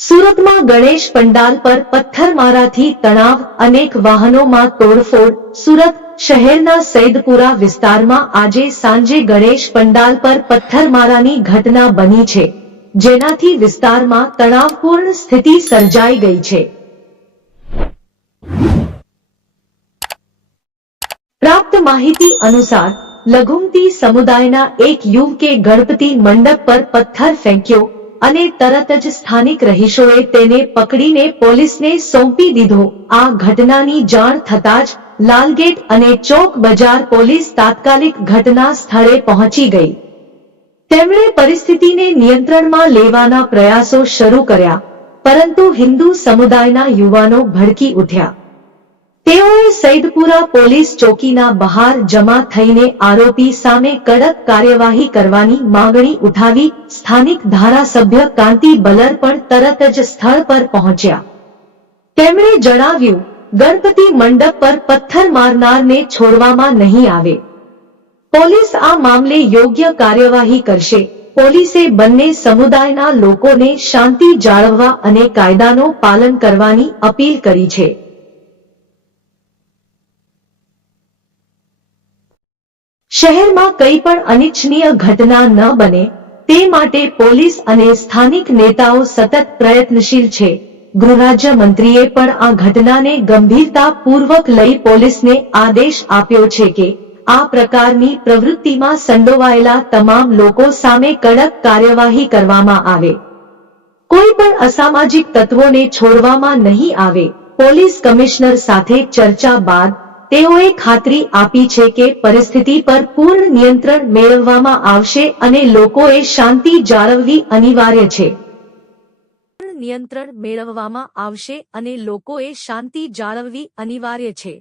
સુરતમાં ગણેશ પંડાલ પર પથ્થરમારાથી તણાવ, અનેક વાહનોમાં તોડફોડ। સુરત શહેરના સૈદપુરા વિસ્તારમાં આજે સાંજે ગણેશ પંડાલ પર પથ્થરમારાની ઘટના બની છે, જેનાથી વિસ્તારમાં તણાવપૂર્ણ સ્થિતિ સર્જાઈ ગઈ છે। પ્રાપ્ત માહિતી અનુસાર લઘુમતી સમુદાયના એક યુવકે ગણપતિ મંડપ પર પથ્થર ફેંક્યો અને તરત જ સ્થાનિક રહીશોએ તેને પકડીને પોલીસને સોંપી દીધો। આ ઘટનાની જાણ થતાં જ લાલગેટ અને ચોક બજાર પોલીસ તાત્કાલિક ઘટના સ્થળે પહોંચી ગઈ। તેમણે પરિસ્થિતિને નિયંત્રણમાં લેવાના પ્રયાસો શરૂ કર્યા, પરંતુ હિન્દુ સમુદાયના યુવાનો ભડકી ઉઠ્યા। તેઓએ સૈદપુરા પોલીસ ચોકીના બહાર જમા થઈને આરોપી સામે કડક કાર્યવાહી કરવાની માંગણી ઉઠાવી। સ્થાનિક ધારાસભ્ય કાંતિ બલર પણ તરત જ સ્થળ પર પહોંચ્યા। તેમણે જણાવ્યું, ગણપતિ મંડપ પર પથ્થર મારનારને છોડવામાં નહીં આવે। પોલીસ આ મામલે યોગ્ય કાર્યવાહી કરશે। પોલીસે બંને સમુદાયના લોકોને શાંતિ જાળવવા અને કાયદાનું પાલન કરવાની અપીલ કરી છે। શહેરમાં કંઈ પણ અનિચ્છનીય ઘટના ન બને તે માટે પોલીસ અને સ્થાનિક નેતાઓ સતત પ્રયત્નશીલ છે। ગૃહરાજ્ય મંત્રીએ પણ આ ઘટનાને ગંભીરતાપૂર્વક લઈ પોલીસને આદેશ આપ્યો છે કે આ પ્રકારની પ્રવૃત્તિમાં સંડોવાયેલા તમામ લોકો સામે કડક કાર્યવાહી કરવામાં આવે। કોઈ પણ અસામાજિક તત્વોને છોડવામાં નહીં આવે। પોલીસ કમિશનર સાથે ચર્ચા બાદ તેઓએ ખાતરી આપી છે કે પરિસ્થિતિ પર પૂર્ણ નિયંત્રણ મેળવવામાં આવશે અને લોકોએ શાંતિ જાળવવી અનિવાર્ય છે। નિયંત્રણ મેળવવામાં આવશે અને લોકોએ શાંતિ જાળવવી અનિવાર્ય છે।